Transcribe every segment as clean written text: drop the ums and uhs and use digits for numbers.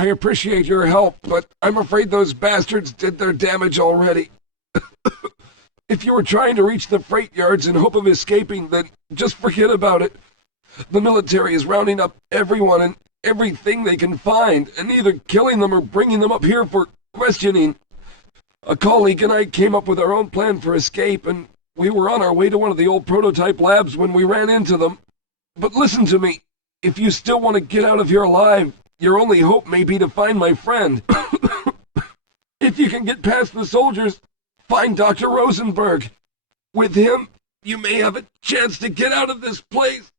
I appreciate your help, but I'm afraid those bastards did their damage already. If you were trying to reach the freight yards in hope of escaping, then just forget about it. The military is rounding up everyone and everything they can find, and either killing them or bringing them up here for questioning. A colleague and I came up with our own plan for escape, and we were on our way to one of the old prototype labs when we ran into them. But listen to me. If you still want to get out of here alive, your only hope may be to find my friend. If you can get past the soldiers, find Dr. Rosenberg. With him, you may have a chance to get out of this place.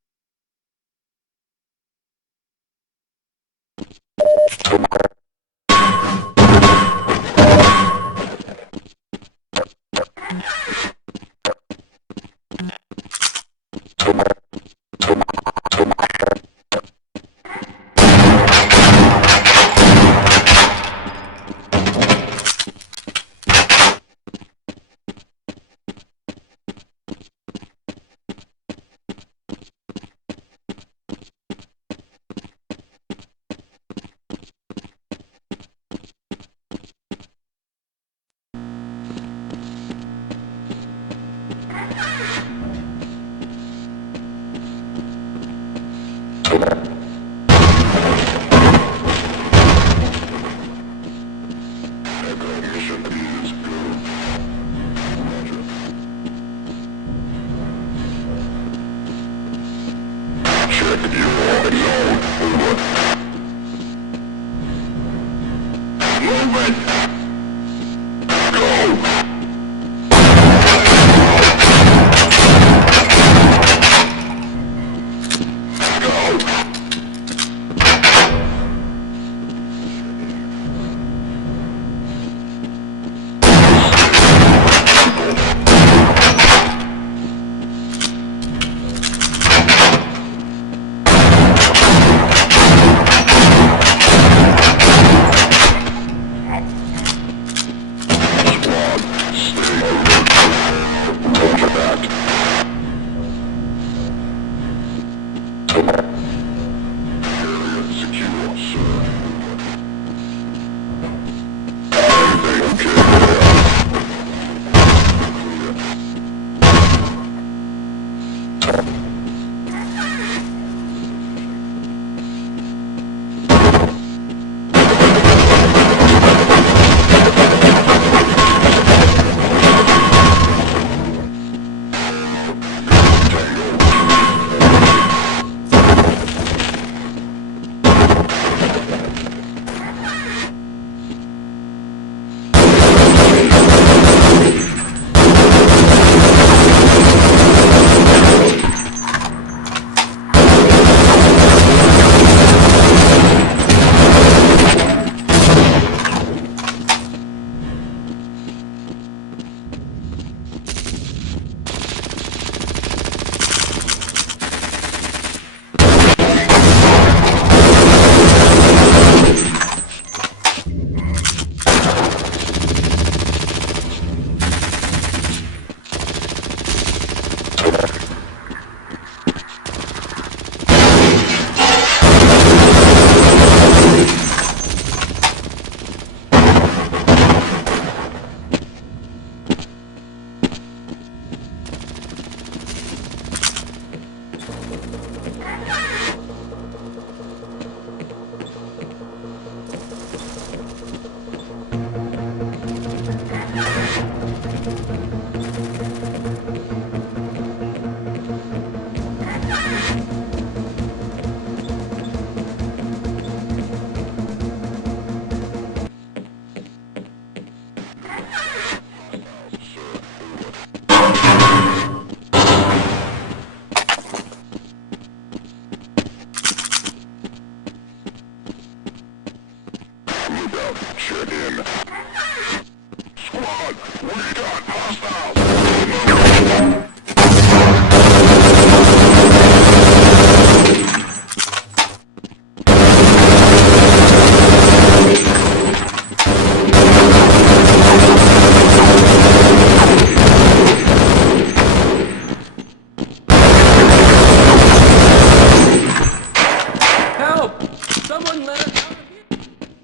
Help! Someone let us out of here!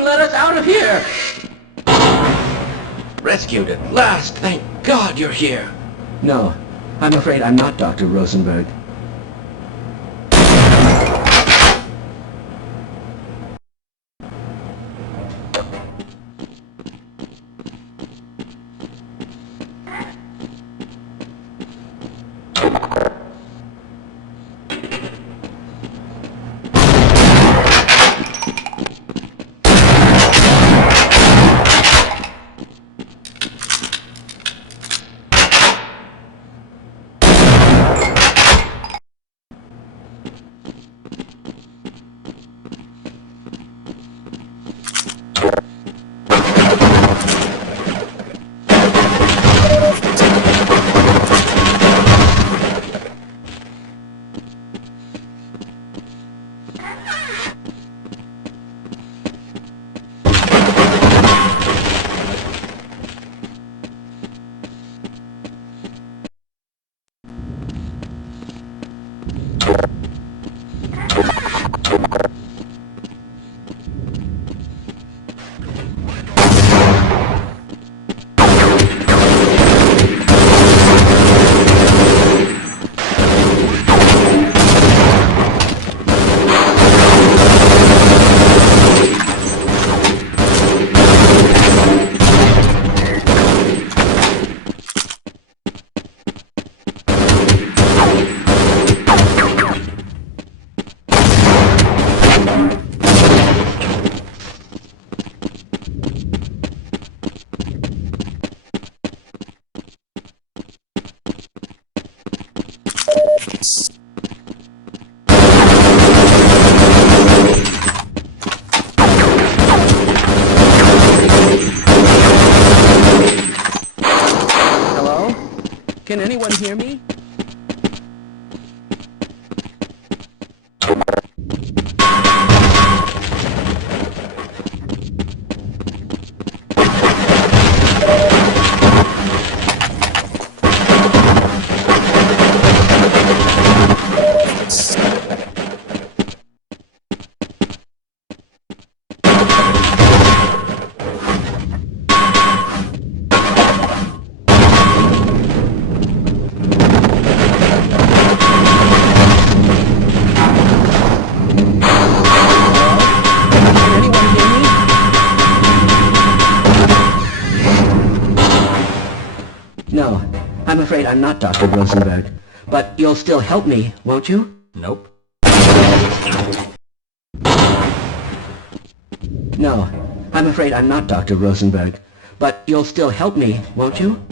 Someone let us out of here! Rescued at last! Thank God you're here! No, I'm afraid I'm not Dr. Rosenberg. Hello? Can anyone hear me? No, I'm afraid I'm not Dr. Rosenberg. But you'll still help me, won't you? Nope. No, I'm afraid I'm not Dr. Rosenberg. But you'll still help me, won't you?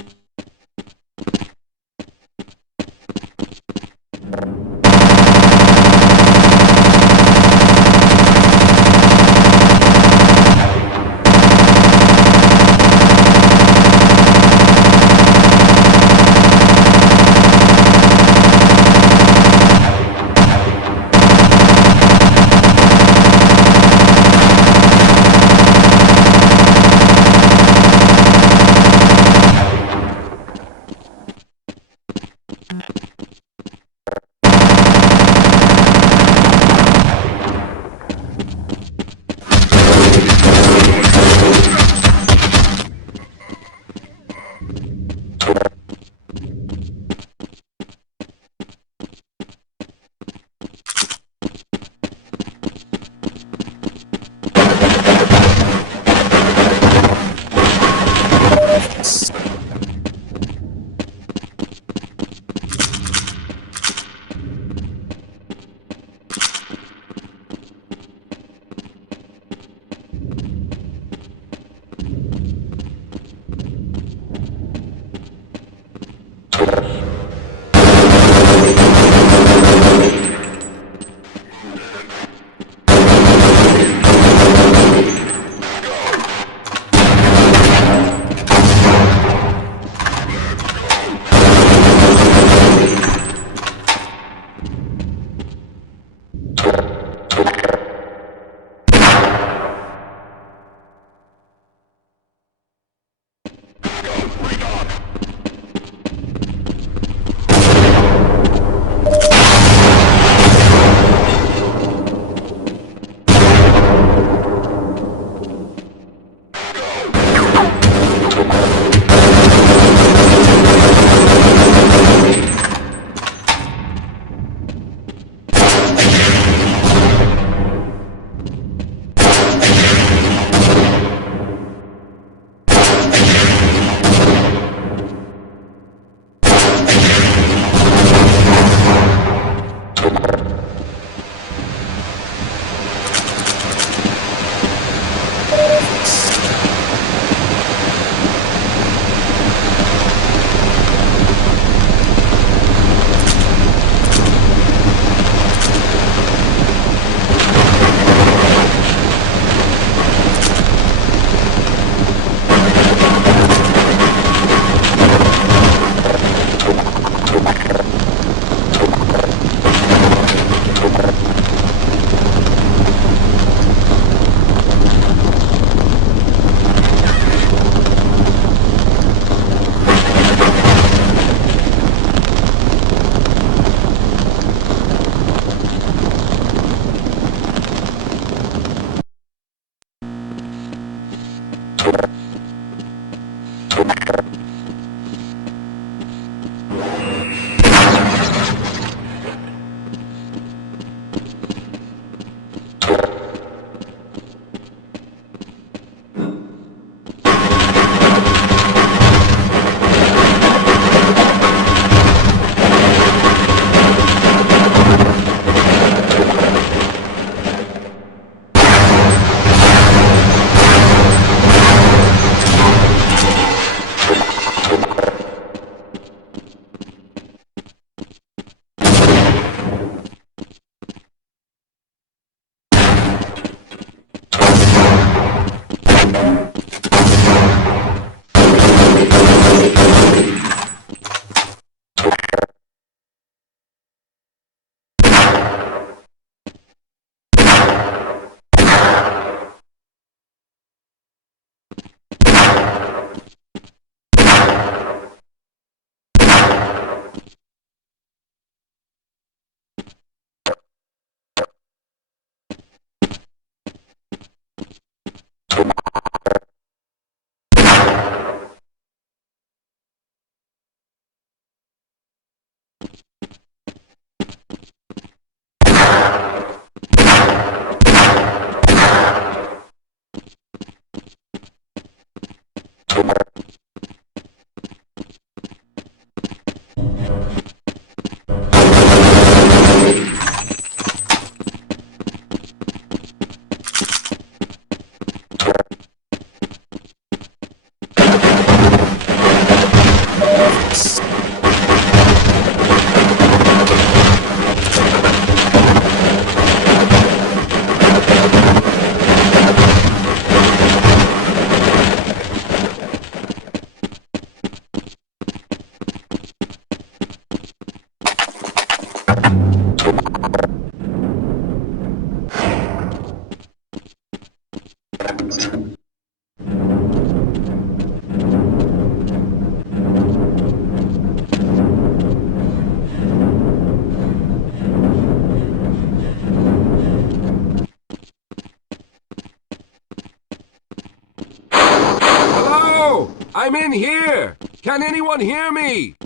Hello? I'm in here! Can anyone hear me?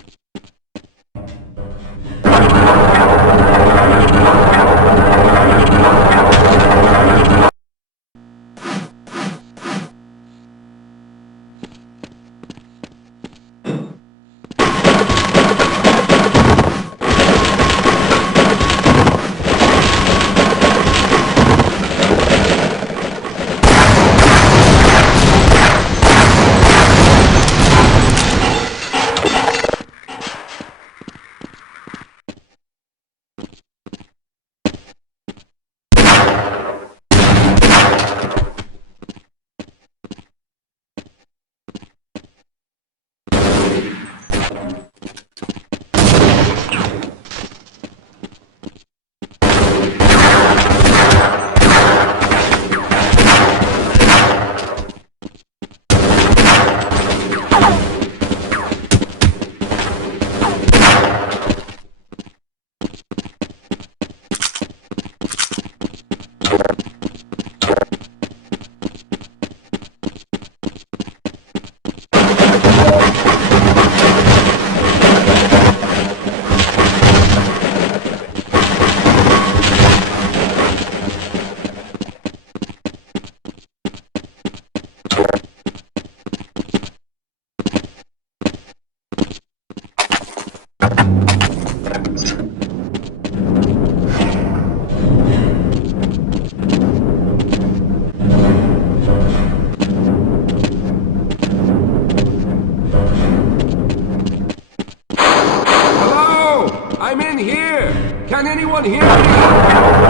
I'm in here! Can anyone hear me?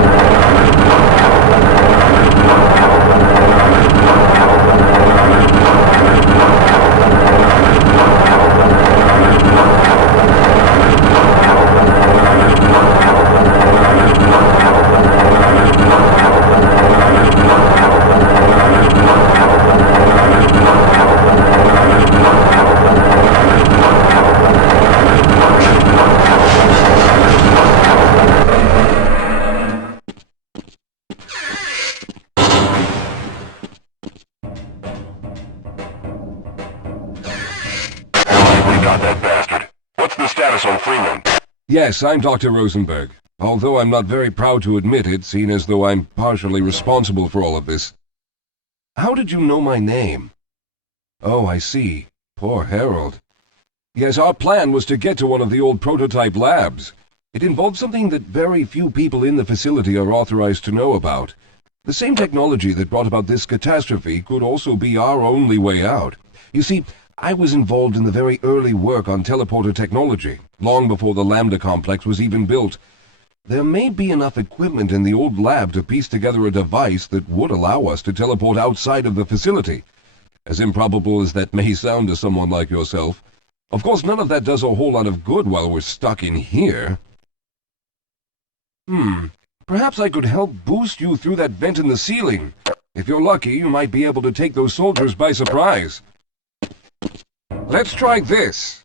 Yes, I'm Dr. Rosenberg, although I'm not very proud to admit it, seeing as though I'm partially responsible for all of this. How did you know my name? Oh, I see. Poor Harold. Yes, our plan was to get to one of the old prototype labs. It involved something that very few people in the facility are authorized to know about. The same technology that brought about this catastrophe could also be our only way out. You see, I was involved in the very early work on teleporter technology, long before the Lambda complex was even built. There may be enough equipment in the old lab to piece together a device that would allow us to teleport outside of the facility. As improbable as that may sound to someone like yourself. Of course, none of that does a whole lot of good while we're stuck in here. Perhaps I could help boost you through that vent in the ceiling. If you're lucky, you might be able to take those soldiers by surprise. Let's try this.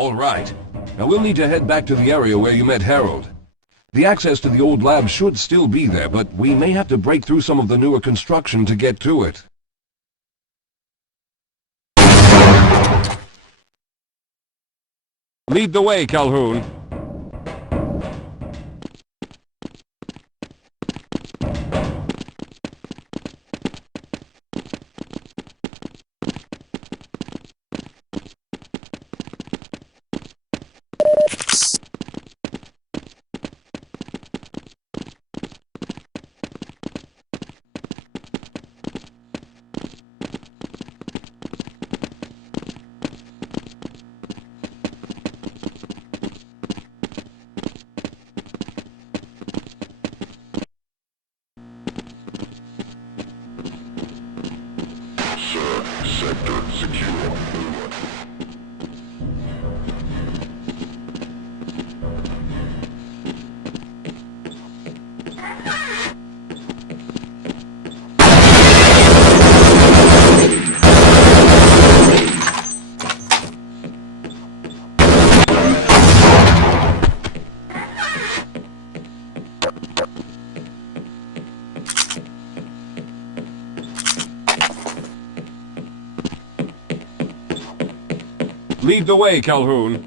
All right. Now we'll need to head back to the area where you met Harold. The access to the old lab should still be there, but we may have to break through some of the newer construction to get to it. Lead the way, Calhoun. Lead the way, Calhoun.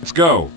Let's go.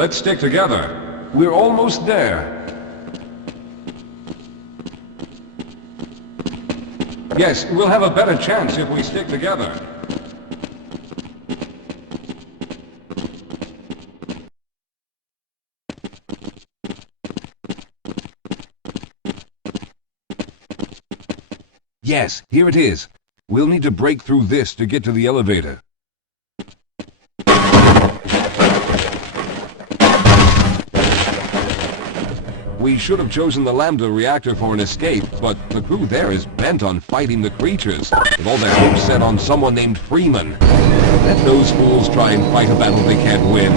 Let's stick together. We're almost there. Yes, we'll have a better chance if we stick together. Yes, here it is. We'll need to break through this to get to the elevator. We should have chosen the Lambda reactor for an escape, but the crew there is bent on fighting the creatures, with all their hopes set on someone named Freeman. Let those fools try and fight a battle they can't win.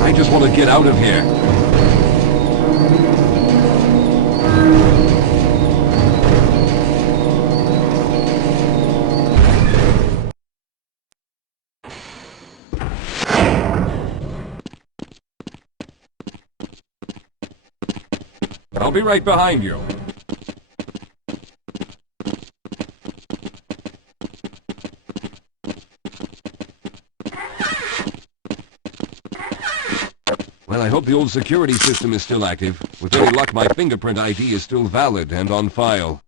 I just want to get out of here. I'll be right behind you. Well, I hope the old security system is still active. With any luck, my fingerprint ID is still valid and on file.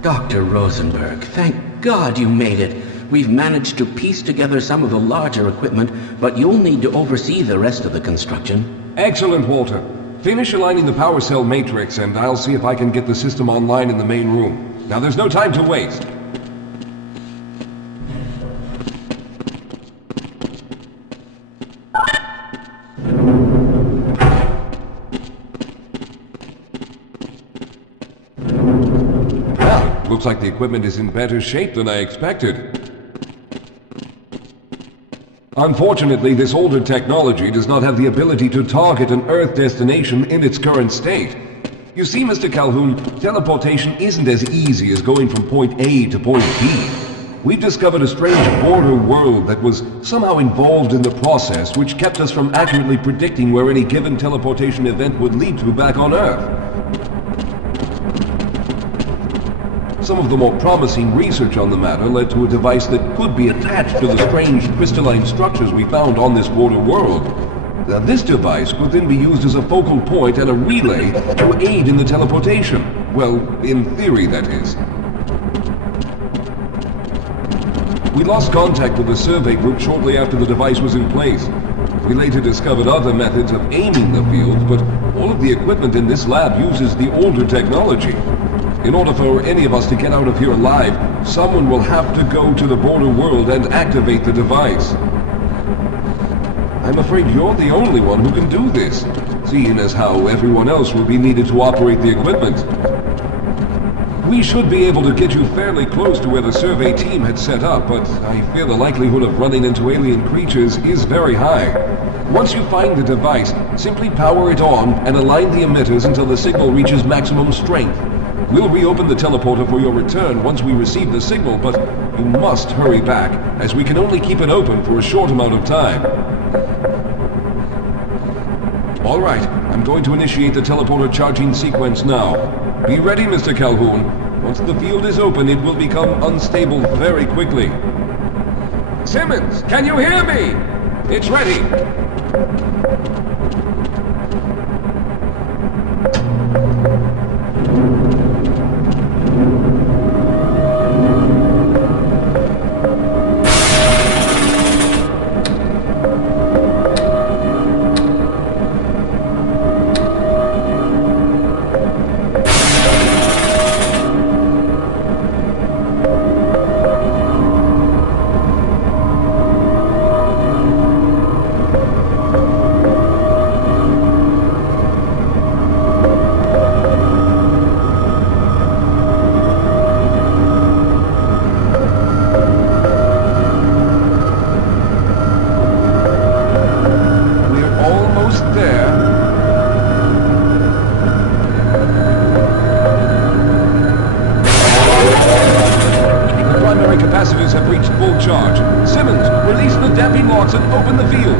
Dr. Rosenberg, thank God you made it. We've managed to piece together some of the larger equipment, but you'll need to oversee the rest of the construction. Excellent, Walter. Finish aligning the power cell matrix, and I'll see if I can get the system online in the main room. Now, there's no time to waste. Well, looks like the equipment is in better shape than I expected. Unfortunately, this older technology does not have the ability to target an Earth destination in its current state. You see, Mr. Calhoun, teleportation isn't as easy as going from point A to point B. We've discovered a strange border world that was somehow involved in the process, which kept us from accurately predicting where any given teleportation event would lead to back on Earth. Some of the more promising research on the matter led to a device that could be attached to the strange crystalline structures we found on this border world. Now, this device could then be used as a focal point and a relay to aid in the teleportation. Well, in theory, that is. We lost contact with the survey group shortly after the device was in place. We later discovered other methods of aiming the field, but all of the equipment in this lab uses the older technology. In order for any of us to get out of here alive, someone will have to go to the border world and activate the device. I'm afraid you're the only one who can do this, seeing as how everyone else will be needed to operate the equipment. We should be able to get you fairly close to where the survey team had set up, but I fear the likelihood of running into alien creatures is very high. Once you find the device, simply power it on and align the emitters until the signal reaches maximum strength. We'll reopen the teleporter for your return once we receive the signal, but you must hurry back, as we can only keep it open for a short amount of time. All right, I'm going to initiate the teleporter charging sequence now. Be ready, Mr. Calhoun. Once the field is open, it will become unstable very quickly. Simmons, can you hear me? It's ready. Capacitors have reached full charge. Simmons, release the damping locks and open the field.